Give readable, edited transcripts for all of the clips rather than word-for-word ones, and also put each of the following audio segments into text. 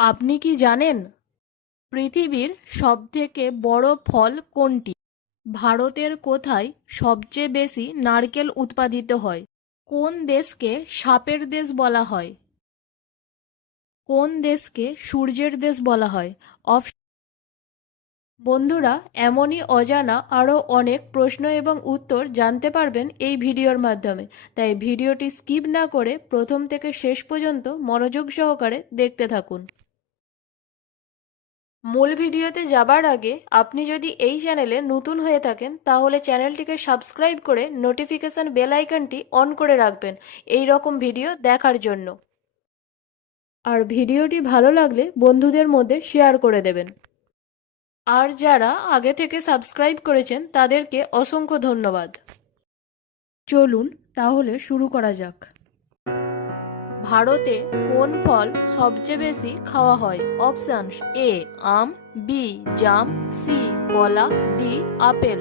আপনি কি জানেন পৃথিবীর সবথেকে বড় ফল কোনটি? ভারতের কোথায় সবচেয়ে বেশি নারকেল উৎপাদিত হয়? কোন দেশকে সাপের দেশ বলা হয়? কোন দেশকে সূর্যের দেশ বলা হয়? বন্ধুরা, এমনই অজানা আরও অনেক প্রশ্ন এবং উত্তর জানতে পারবেন এই ভিডিওর মাধ্যমে। তাই ভিডিওটি স্কিপ না করে প্রথম থেকে শেষ পর্যন্ত মনোযোগ সহকারে দেখতে থাকুন। মূল ভিডিওতে যাবার আগে আপনি যদি এই চ্যানেলে নতুন হয়ে থাকেন তাহলে চ্যানেলটিকে সাবস্ক্রাইব করে নোটিফিকেশন বেল আইকনটি অন করে রাখবেন এই রকম ভিডিও দেখার জন্য। আর ভিডিওটি ভালো লাগলে বন্ধুদের মধ্যে শেয়ার করে দেবেন। আর যারা আগে থেকে সাবস্ক্রাইব করেছেন তাদেরকে অসংখ্য ধন্যবাদ। চলুন তাহলে শুরু করা যাক। ভারতে কোন ফল সবচেয়ে বেশি খাওয়া হয়? অপশনস: এ আম, বি জাম, সি কলা, ডি আপেল।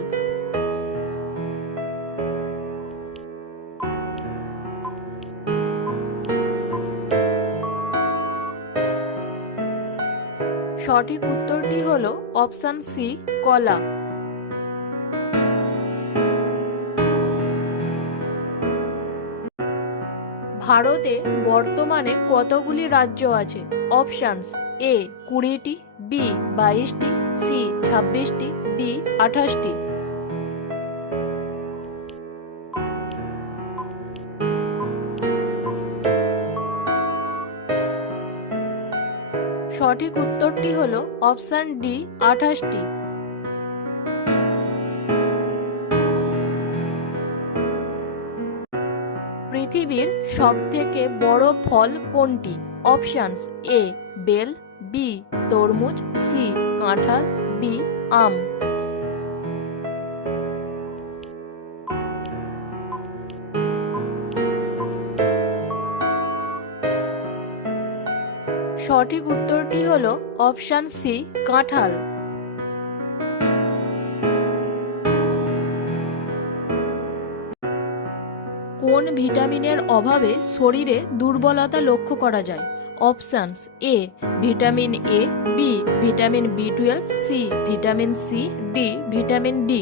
সঠিক উত্তরটি হলো অপশন সি কলা। ভারতে বর্তমানে কতগুলি রাজ্য আছে? অপশনস: এ 20টি, বি 22টি, সি 26টি, ডি 28টি। সঠিক উত্তরটি হলো অপশন ডি 28টি। পৃথিবীর সবথেকে বড় ফল কোনটি? অপশনস: এ বেল, বি তরমুজ, সি কাঁঠাল, ডি আম। সঠিক উত্তরটি হলো অপশন সি কাঁঠাল। কোন ভিটামিনের অভাবে শরীরে দুর্বলতা লক্ষ্য করা যায়? Options: A vitamin A, B vitamin বি12, C vitamin C, D vitamin D.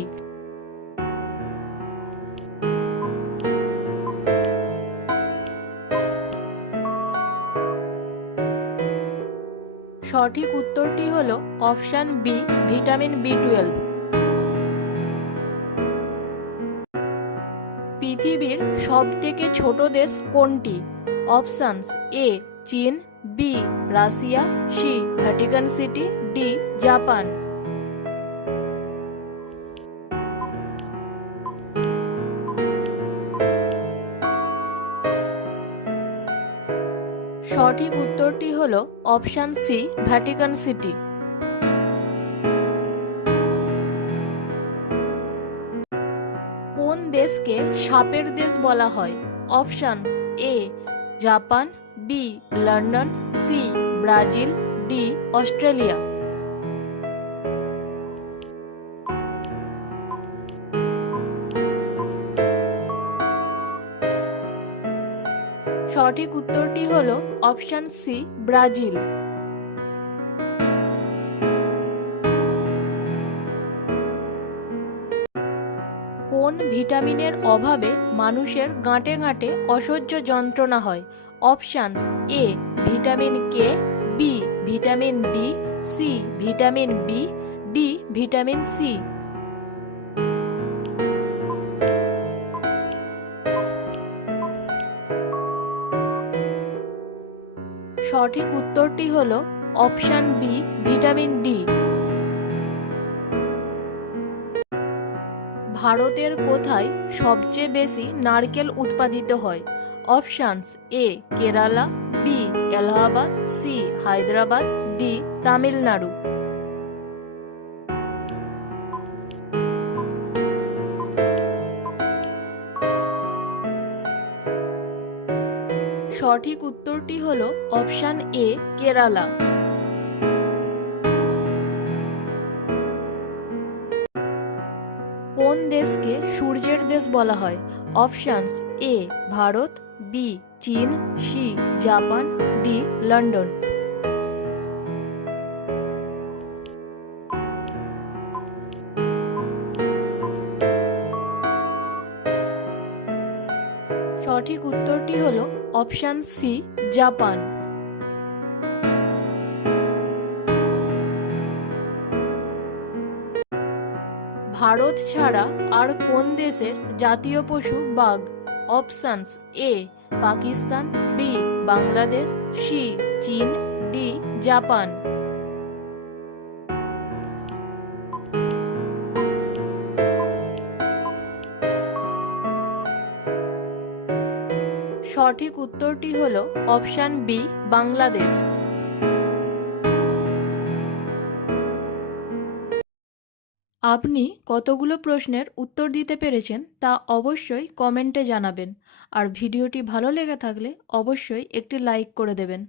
সঠিক উত্তরটি হলো অপশন বি ভিটামিন বি12। পৃথিবীর সবথেকে ছোট দেশ কোনটি? অপশনস: এ চীন, বি রাশিয়া, C Vatican City, D Japan. সঠিক উত্তরটি হলো অপশন সি ভ্যাটিকান সিটি। কোন দেশকে সাপের দেশ বলা হয়? Option: A Japan, B London, C Brazil, D Australia. সঠিক উত্তরটি হলো অপশন সি ব্রাজিল। কোন ভিটামিনের অভাবে মানুষের গাঁটে গাঁটে অসহ্য যন্ত্রণা হয়? Options: A vitamin K, B vitamin D, C vitamin B, D vitamin C. সঠিক উত্তরটি হলো অপশন বি ভিটামিন ডি। ভারতের কোথায় সবচেয়ে বেশি নারকেল উৎপাদিত হয়? Options: A Kerala, B Allahabad, C Hyderabad, D Tamil Nadu. সঠিক উত্তরটি হলো অপশন এ কেরালা। কোন দেশকে সূর্যের দেশ বলা হয়? অপশনস: এ ভারত, বি চীন, সি জাপান, ডি লন্ডন। সঠিক উত্তরটি হলো অপশান সি, জাপান। ভারত ছাড়া আর কোন দেশের জাতীয় পশু বাঘ? অপশানস: এ পাকিস্তান, বি বাংলাদেশ, সি চীন, ডি জাপান। সঠিক উত্তরটি হলো অপশান বি, বাংলাদেশ। আপনি কতগুলো প্রশ্নের উত্তর দিতে পেরেছেন তা অবশ্যই কমেন্টে জানাবেন। আর ভিডিওটি ভালো লেগে থাকলে অবশ্যই একটি লাইক করে দেবেন।